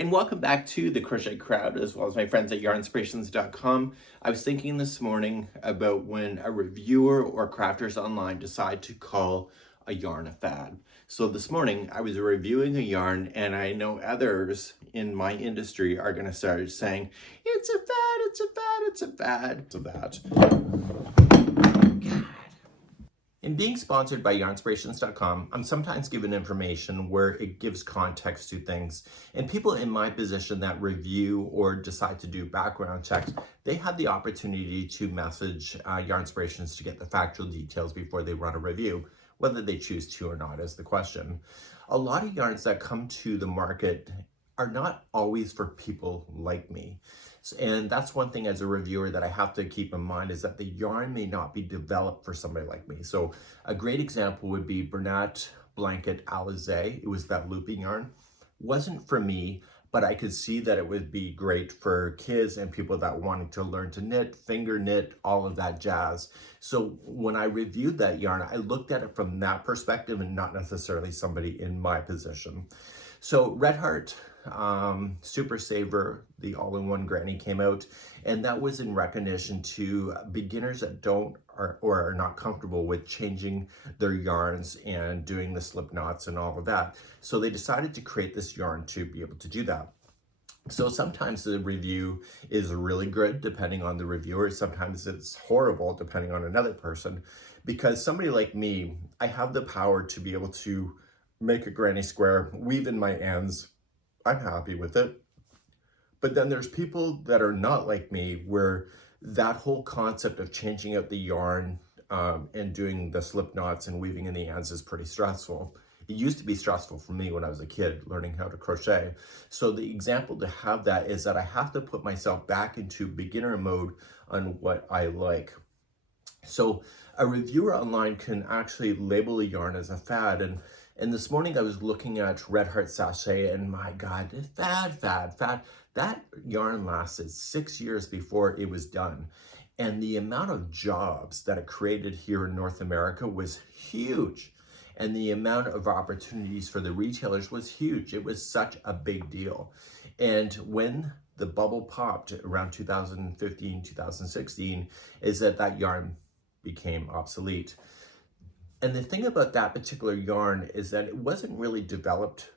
And welcome back to the Crochet Crowd, as well as my friends at yarnspirations.com. I was thinking this morning about when a reviewer or crafters online decide to call a yarn a fad. So this morning I was reviewing a yarn, and I know others in my industry are going to start saying, it's a fad, it's a fad, it's a fad. So in being sponsored by yarnspirations.com, I'm sometimes given information where it gives context to things. And people in my position that review or decide to do background checks, they have the opportunity to message Yarnspirations to get the factual details before they run a review. Whether they choose to or not is the question. A lot of yarns that come to the market are not always for people like me. And that's one thing as a reviewer that I have to keep in mind, is that the yarn may not be developed for somebody like me. So a great example would be Bernat Blanket Alizé. It was that looping yarn. Wasn't for me, but I could see that it would be great for kids and people that wanted to learn to knit, finger knit, all of that jazz. So when I reviewed that yarn, I looked at it from that perspective and not necessarily somebody in my position. So Red Heart Super Saver, the all-in-one granny, came out, and that was in recognition to beginners that don't or are not comfortable with changing their yarns and doing the slip knots and all of that. So they decided to create this yarn to be able to do that. So sometimes the review is really good depending on the reviewer. Sometimes it's horrible depending on another person, because somebody like me, I have the power to be able to make a granny square, weave in my ends. I'm happy with it. But then there's people that are not like me, where that whole concept of changing out the yarn and doing the slip knots and weaving in the ends is pretty stressful. It used to be stressful for me when I was a kid learning how to crochet. So the example to have that is that I have to put myself back into beginner mode on what I like. So a reviewer online can actually label a yarn as a fad. And this morning I was looking at Red Heart Sachet, and my God, fad. That yarn lasted 6 years before it was done. And the amount of jobs that it created here in North America was huge. And the amount of opportunities for the retailers was huge. It was such a big deal. And when the bubble popped around 2015, 2016, is that yarn became obsolete. And the thing about that particular yarn is that it wasn't really developed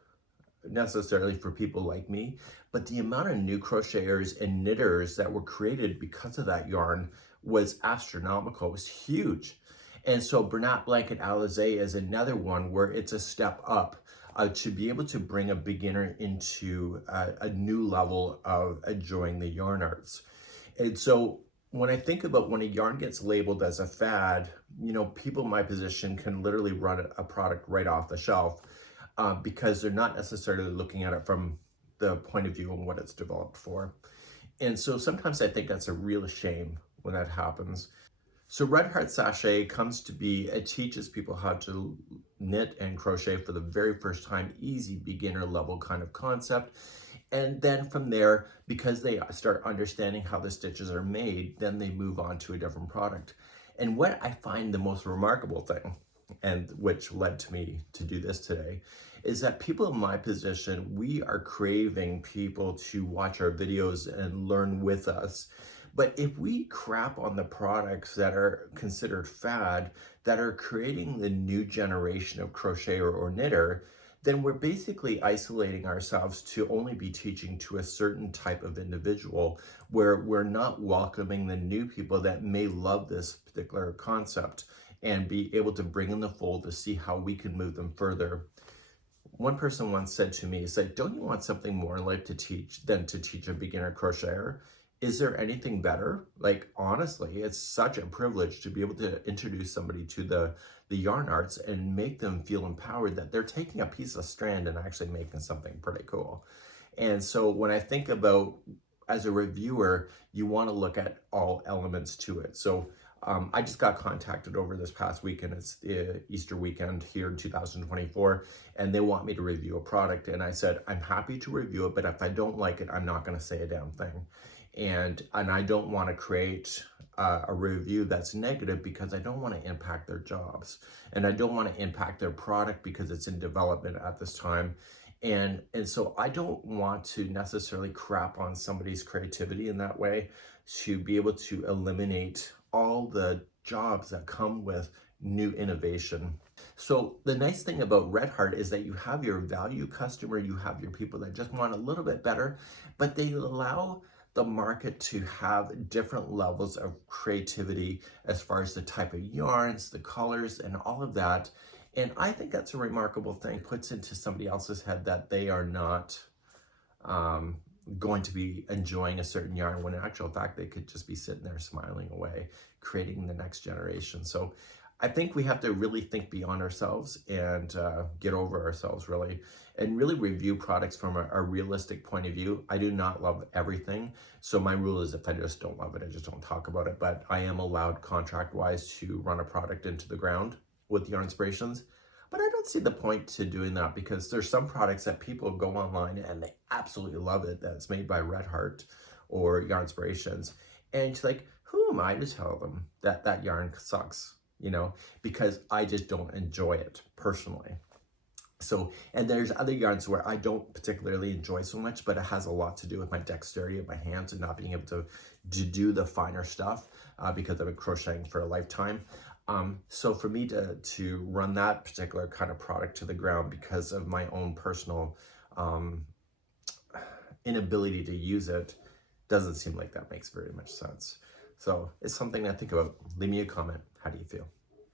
necessarily for people like me, but the amount of new crocheters and knitters that were created because of that yarn was astronomical. It was huge. And so Bernat Blanket Alizé is another one where it's a step up to be able to bring a beginner into a new level of enjoying the yarn arts. And so when I think about when a yarn gets labeled as a fad, people in my position can literally run a product right off the shelf because they're not necessarily looking at it from the point of view of what it's developed for. And so sometimes I think that's a real shame when that happens. So Red Heart Sachet comes to be, it teaches people how to knit and crochet for the very first time, easy beginner level kind of concept. And then from there, because they start understanding how the stitches are made, then they move on to a different product. And what I find the most remarkable thing, and which led to me to do this today, is that people in my position, we are craving people to watch our videos and learn with us. But if we crap on the products that are considered fad, that are creating the new generation of crocheter or knitter, then we're basically isolating ourselves to only be teaching to a certain type of individual, where we're not welcoming the new people that may love this particular concept and be able to bring in the fold to see how we can move them further. One person once said to me, he said, don't you want something more in life to teach than to teach a beginner crocheter? Is there anything better? Like, honestly, it's such a privilege to be able to introduce somebody to the yarn arts and make them feel empowered that they're taking a piece of strand and actually making something pretty cool. And so when I think about, as a reviewer, you want to look at all elements to it. So I just got contacted over this past weekend. It's the Easter weekend here in 2024, and they want me to review a product. And I said, I'm happy to review it, but if I don't like it, I'm not going to say a damn thing. And I don't want to create a review that's negative, because I don't want to impact their jobs, and I don't want to impact their product because it's in development at this time. And so I don't want to necessarily crap on somebody's creativity in that way, to be able to eliminate all the jobs that come with new innovation. So the nice thing about Red Heart is that you have your value customer, you have your people that just want a little bit better, but they allow the market to have different levels of creativity as far as the type of yarns, the colors, and all of that. And I think that's a remarkable thing, puts into somebody else's head that they are not um, going to be enjoying a certain yarn, when in actual fact they could just be sitting there smiling away, creating the next generation. So I think we have to really think beyond ourselves and get over ourselves, really, and really review products from a realistic point of view. I do not love everything, so my rule is if I just don't love it, I just don't talk about it. But I am allowed contract-wise to run a product into the ground with Yarn Inspirations. But I don't see the point to doing that, because there's some products that people go online and they absolutely love it, that's made by Red Heart or Yarn Inspirations. And it's like, who am I to tell them that that yarn sucks? You know, because I just don't enjoy it personally. So, and there's other yarns where I don't particularly enjoy so much, but it has a lot to do with my dexterity of my hands and not being able to do the finer stuff because I've been crocheting for a lifetime. So for me to run that particular kind of product to the ground because of my own personal inability to use it, doesn't seem like that makes very much sense. So it's something to think about. Leave me a comment. How do you feel?